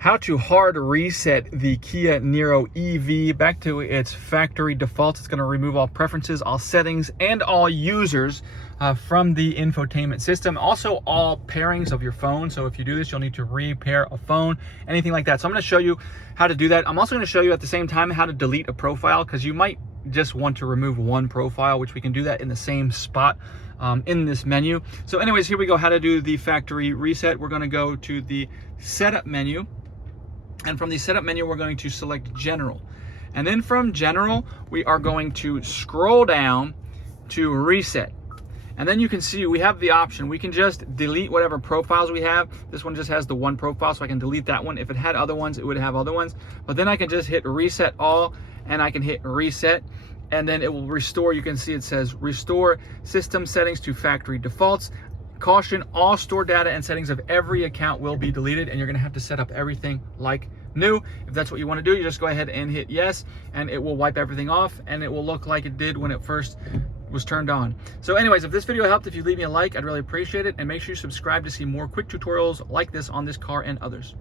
How to hard reset the Kia Niro EV back to its factory defaults. It's going to remove all preferences, all settings, and all users from the infotainment system. Also all pairings of your phone. So if you do this, you'll need to repair a phone, anything like that. So I'm going to show you how to do that. I'm also going to show you at the same time how to delete a profile, because you might just want to remove one profile, which we can do that in the same spot in this menu. So anyways, here we go, how to do the factory reset. We're going to go to the setup menu. And from the setup menu, we're going to select general. And then from general, we are going to scroll down to reset. And then you can see we have the option. We can just delete whatever profiles we have. This one just has the one profile, so I can delete that one. If it had other ones, it would have other ones. But then I can just hit reset all, and I can hit reset. And then it will restore. You can see it says restore system settings to factory defaults. Caution, all stored data and settings of every account will be deleted, and you're gonna have to set up everything like new. If that's what you wanna do, you just go ahead and hit yes, and it will wipe everything off, and it will look like it did when it first was turned on. So anyways, if this video helped, if you leave me a like, I'd really appreciate it, and make sure you subscribe to see more quick tutorials like this on this car and others.